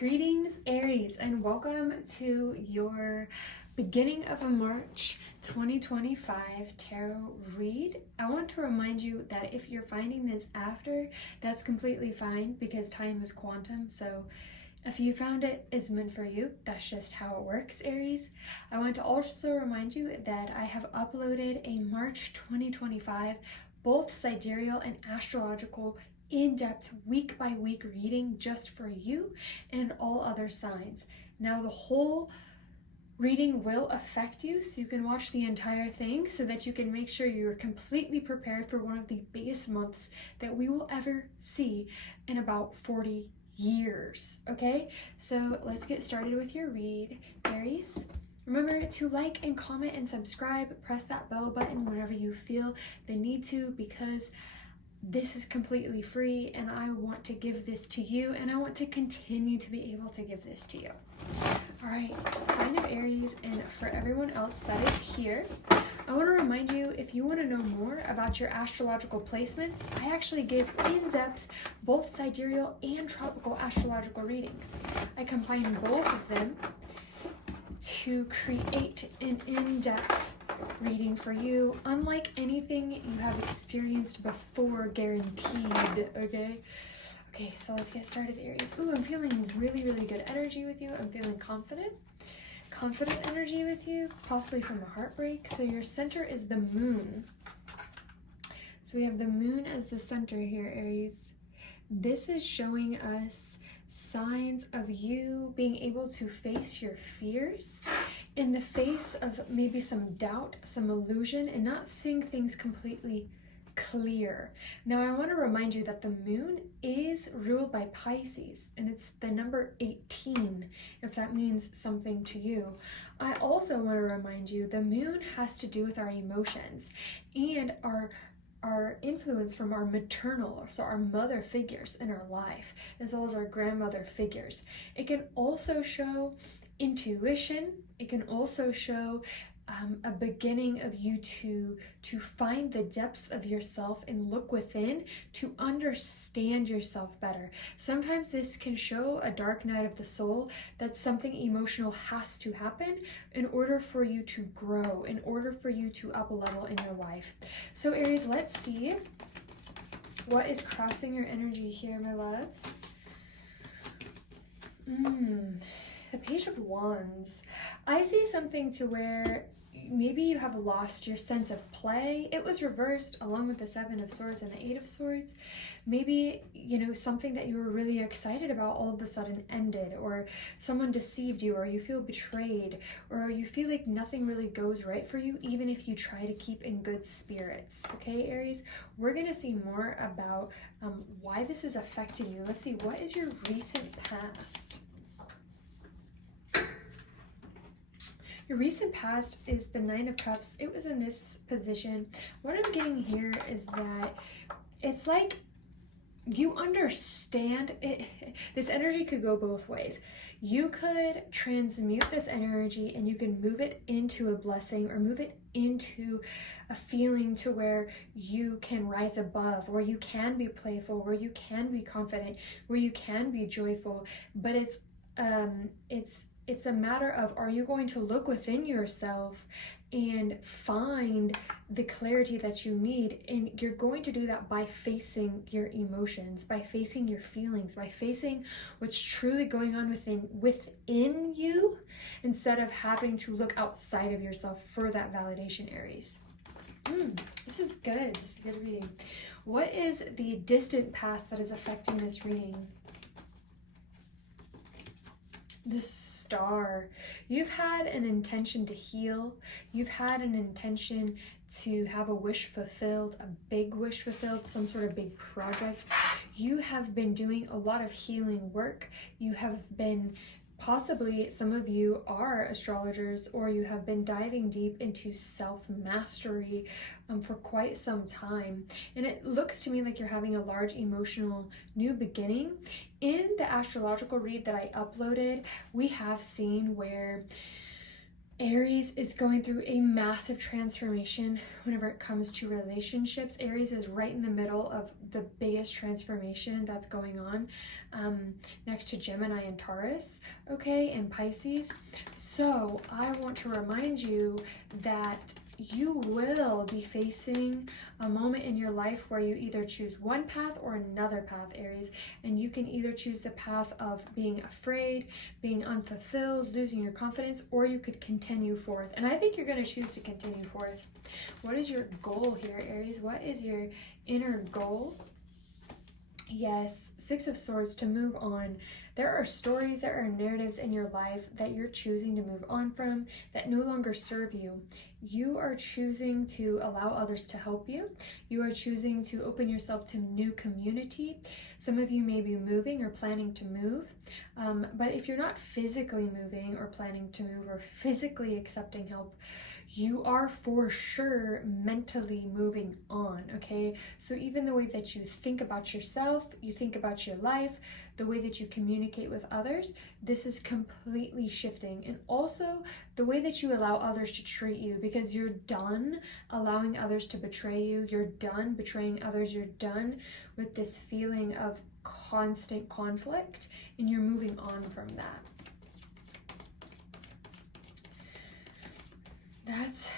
Greetings, Aries, and welcome to your beginning of a March 2025 tarot read. I want to remind you that if you're finding this after, that's completely fine because time is quantum. So if you found it, it's meant for you. That's just how it works, Aries. I want to also remind you that I have uploaded a March 2025 both sidereal and astrological in-depth week-by-week reading just for you and all other signs. Now the whole reading will affect you, so you can watch the entire thing so that you can make sure you're completely prepared for one of the biggest months that we will ever see in about 40 years, okay? So let's get started with your read, Aries. Remember to like and comment and subscribe, press that bell button whenever you feel the need to, because this is completely free and I want to give this to you and I want to continue to be able to give this to you. All right, sign of Aries, and for everyone else that is here, I want to remind you, if you want to know more about your astrological placements, I actually give in-depth both sidereal and tropical astrological readings. I combine both of them to create an in-depth reading for you, unlike anything you have experienced before, guaranteed, okay? Okay, so let's get started, Aries. Ooh, I'm feeling really, really good energy with you. I'm feeling confident energy with you, possibly from a heartbreak. So your center is the moon. So we have the moon as the center here, Aries. This is showing us signs of you being able to face your fears in the face of maybe some doubt, some illusion, and not seeing things completely clear. Now, I want to remind you that the moon is ruled by Pisces, and it's the number 18, if that means something to you. I also want to remind you the moon has to do with our emotions and our influence from our maternal, so our mother figures in our life, as well as our grandmother figures. It can also show intuition. It can also show a beginning of you to find the depths of yourself and look within to understand yourself better. Sometimes this can show a dark night of the soul, that something emotional has to happen in order for you to grow, in order for you to up a level in your life. So Aries, let's see what is crossing your energy here, my loves. The Page of Wands. I see something to where maybe you have lost your sense of play. It was reversed along with the Seven of Swords and the Eight of Swords. Maybe, you know, something that you were really excited about all of a sudden ended, or someone deceived you, or you feel betrayed, or you feel like nothing really goes right for you, even if you try to keep in good spirits. Okay, Aries, we're going to see more about why this is affecting you. Let's see, what is your recent past? Your recent past is the Nine of Cups. It was in this position. What I'm getting here is that it's like you understand it. This energy could go both ways. You could transmute this energy and you can move it into a blessing, or move it into a feeling to where you can rise above, where you can be playful, where you can be confident, where you can be joyful. But it's a matter of, are you going to look within yourself and find the clarity that you need? And you're going to do that by facing your emotions, by facing your feelings, by facing what's truly going on within you, instead of having to look outside of yourself for that validation, Aries. This is good. This is a good reading. What is the distant past that is affecting this reading? The Star. You've had an intention to heal. You've had an intention to have a wish fulfilled, a big wish fulfilled, some sort of big project. You have been doing a lot of healing work. You have been, possibly some of you are astrologers, or you have been diving deep into self-mastery for quite some time. And it looks to me like you're having a large emotional new beginning. In the astrological read that I uploaded, we have seen where Aries is going through a massive transformation whenever it comes to relationships. Aries is right in the middle of the biggest transformation that's going on, next to Gemini and Taurus, okay, and Pisces. So I want to remind you that you will be facing a moment in your life where you either choose one path or another path, Aries, and you can either choose the path of being afraid, being unfulfilled, losing your confidence, or you could continue forth. And I think you're going to choose to continue forth. What is your goal here, Aries? What is your inner goal? Yes, Six of Swords, to move on. There are stories, there are narratives in your life that you're choosing to move on from that no longer serve you. You are choosing to allow others to help you. You are choosing to open yourself to new community. Some of you may be moving or planning to move, but if you're not physically moving or planning to move or physically accepting help, you are for sure mentally moving on, okay? So even the way that you think about yourself, you think about your life, the way that you communicate with others, this is completely shifting. And also the way that you allow others to treat you, because you're done allowing others to betray you. You're done betraying others. You're done with this feeling of constant conflict, and you're moving on from that.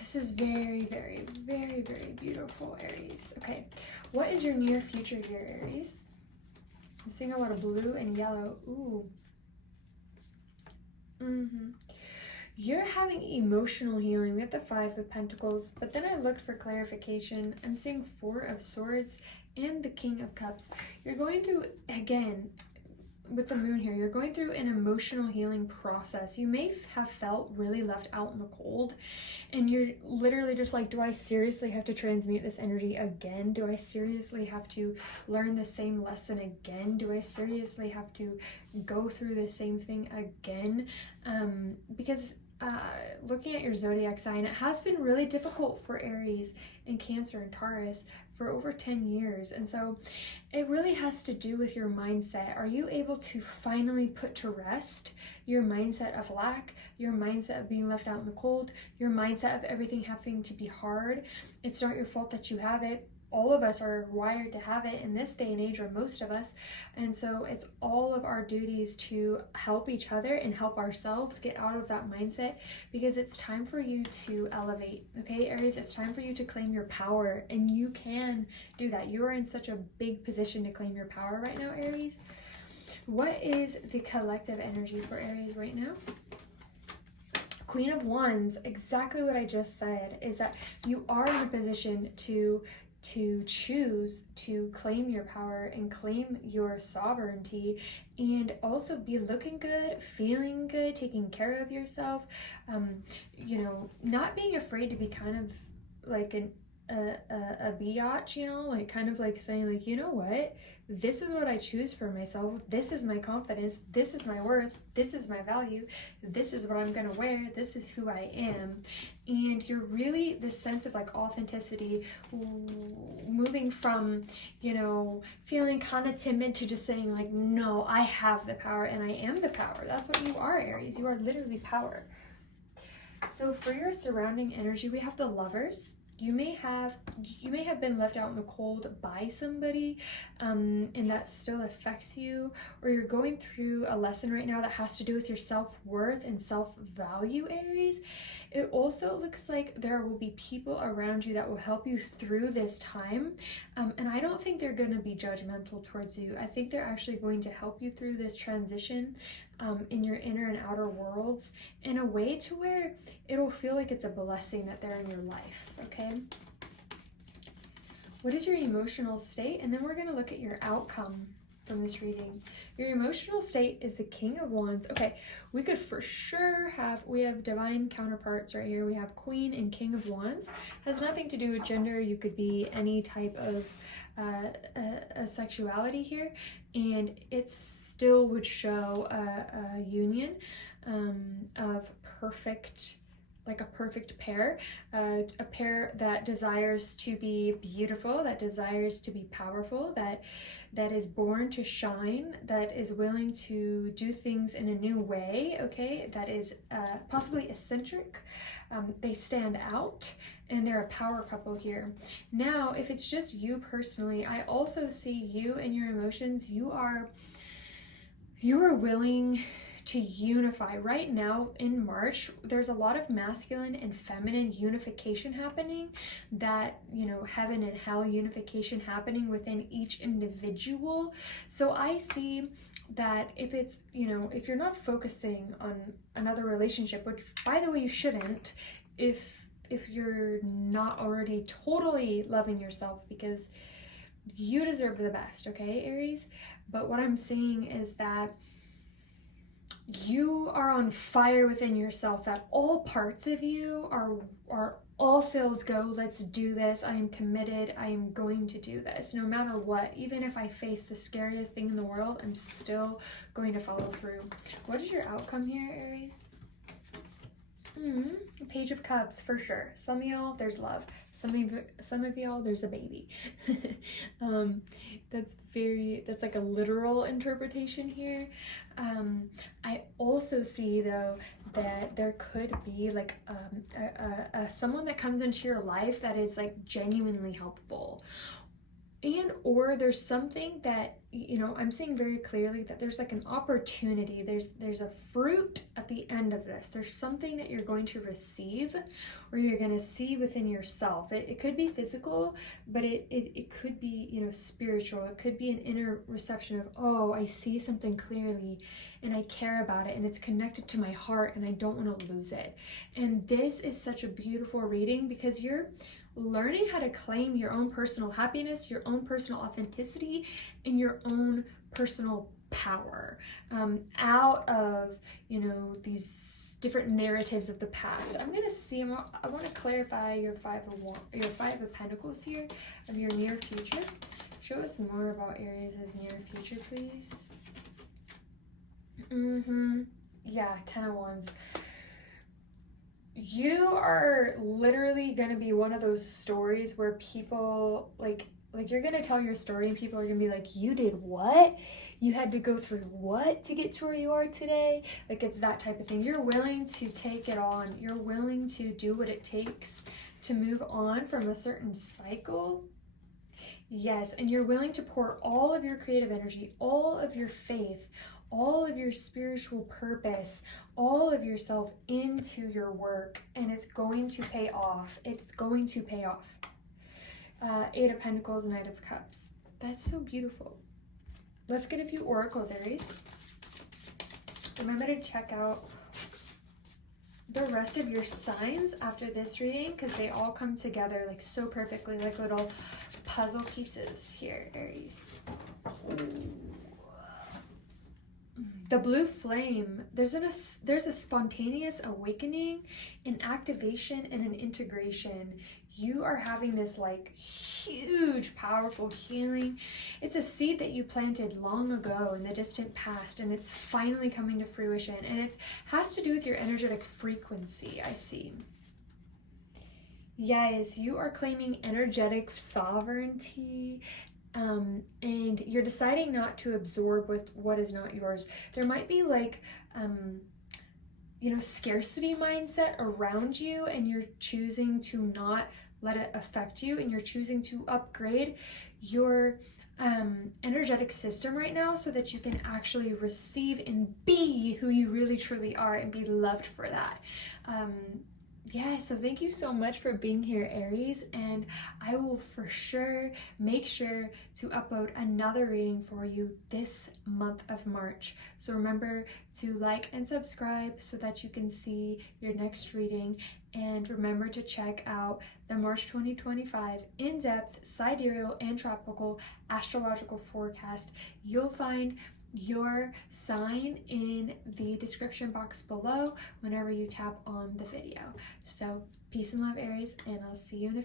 This is very, very, very, very beautiful, Aries. Okay, what is your near future here, Aries? I'm seeing a lot of blue and yellow. Ooh. You're having emotional healing. We have the Five of Pentacles, but then I looked for clarification. I'm seeing Four of Swords and the King of Cups. You're going through, again, with the moon here, you're going through an emotional healing process. You may have felt really left out in the cold, and you're literally just like, do I seriously have to transmute this energy again? Do I seriously have to learn the same lesson again? Do I seriously have to go through the same thing again? Because looking at your zodiac sign, it has been really difficult for Aries and Cancer and Taurus for over 10 years. And so it really has to do with your mindset. Are you able to finally put to rest your mindset of lack, your mindset of being left out in the cold, your mindset of everything having to be hard? It's not your fault that you have it. All of us are wired to have it in this day and age, or most of us. And so it's all of our duties to help each other and help ourselves get out of that mindset, because it's time for you to elevate, okay, Aries? It's time for you to claim your power, and you can do that. You are in such a big position to claim your power right now, Aries. What is the collective energy for Aries right now? Queen of Wands, exactly what I just said, is that you are in a position to choose to claim your power and claim your sovereignty, and also be looking good, feeling good, taking care of yourself, you know, not being afraid to be kind of like a biatch, you know, like kind of like saying like, you know what, this is what I choose for myself, this is my confidence, this is my worth, this is my value, this is what I'm gonna wear, this is who I am. And you're really this sense of like authenticity, moving from, you know, feeling kind of timid to just saying like, no, I have the power and I am the power. That's what you are, Aries. You are literally power. So for your surrounding energy, we have the Lovers. You may have been left out in the cold by somebody, and that still affects you, or you're going through a lesson right now that has to do with your self-worth and self-value, Aries. It also looks like there will be people around you that will help you through this time, and I don't think they're going to be judgmental towards you. I think they're actually going to help you through this transition in your inner and outer worlds in a way to where it'll feel like it's a blessing that they're in your life, okay? What is your emotional state? And then we're going to look at your outcome from this reading. Your emotional state is the King of Wands. Okay, we could for sure we have divine counterparts right here. We have Queen and King of Wands. Has nothing to do with gender. You could be any type of a sexuality here, and it still would show a union of perfect like a perfect pair, a pair that desires to be beautiful, that desires to be powerful, that is born to shine, that is willing to do things in a new way, okay, that is possibly eccentric. They stand out, and they're a power couple here. Now, if it's just you personally, I also see you and your emotions. You are willing to unify. Right now in March, there's a lot of masculine and feminine unification happening, that, you know, heaven and hell unification happening within each individual. So I see that if it's, you know, if you're not focusing on another relationship, which by the way you shouldn't, if you're not already totally loving yourself, because you deserve the best, okay, Aries? But what I'm seeing is that you are on fire within yourself, that all parts of you are all sails go, let's do this, I am committed, I am going to do this no matter what. Even if I face the scariest thing in the world, I'm still going to follow through. What is your outcome here, Aries? Page of Cups, for sure. Some of y'all, there's love. Some of y'all, there's a baby. That's like a literal interpretation here. I also see though that there could be like someone that comes into your life that is like genuinely helpful, and or there's something that, you know, I'm seeing very clearly that there's like an opportunity, there's a fruit at the end of this. There's something that you're going to receive, or you're going to see within yourself. It could be physical, but it could be, you know, spiritual. It could be an inner reception of, oh, I see something clearly and I care about it and it's connected to my heart and I don't want to lose it. And this is such a beautiful reading, because you're learning how to claim your own personal happiness, your own personal authenticity, and your own personal power, out of, you know, these different narratives of the past. I'm gonna see, I want to clarify your Five of Pentacles here, of your near future. Show us more about Aries' near future, please. Yeah, 10 of Wands. You are literally going to be one of those stories where people like you're going to tell your story and people are going to be like, you did what? You had to go through what to get to where you are today? Like, it's that type of thing. You're willing to take it on. You're willing to do what it takes to move on from a certain cycle. Yes, and you're willing to pour all of your creative energy, all of your faith, all of your spiritual purpose, all of yourself into your work, and it's going to pay off. It's going to pay off. 8 of Pentacles, Knight of Cups. That's so beautiful. Let's get a few oracles, Aries. Remember to check out the rest of your signs after this reading, because they all come together like so perfectly, like little puzzle pieces here, Aries. The blue flame, there's a spontaneous awakening, an activation, and an integration. You are having this like huge, powerful healing. It's a seed that you planted long ago in the distant past, and it's finally coming to fruition. And it has to do with your energetic frequency, I see. Yes, you are claiming energetic sovereignty. And you're deciding not to absorb with what is not yours. There might be like, you know, scarcity mindset around you, and you're choosing to not let it affect you, and you're choosing to upgrade your energetic system right now so that you can actually receive and be who you really truly are and be loved for that. Yeah, so thank you so much for being here, Aries, and I will for sure make sure to upload another reading for you this month of March. So remember to like and subscribe so that you can see your next reading, and remember to check out the March 2025 in-depth sidereal and tropical astrological forecast. You'll find your sign in the description box below whenever you tap on the video. So peace and love, Aries, and I'll see you in a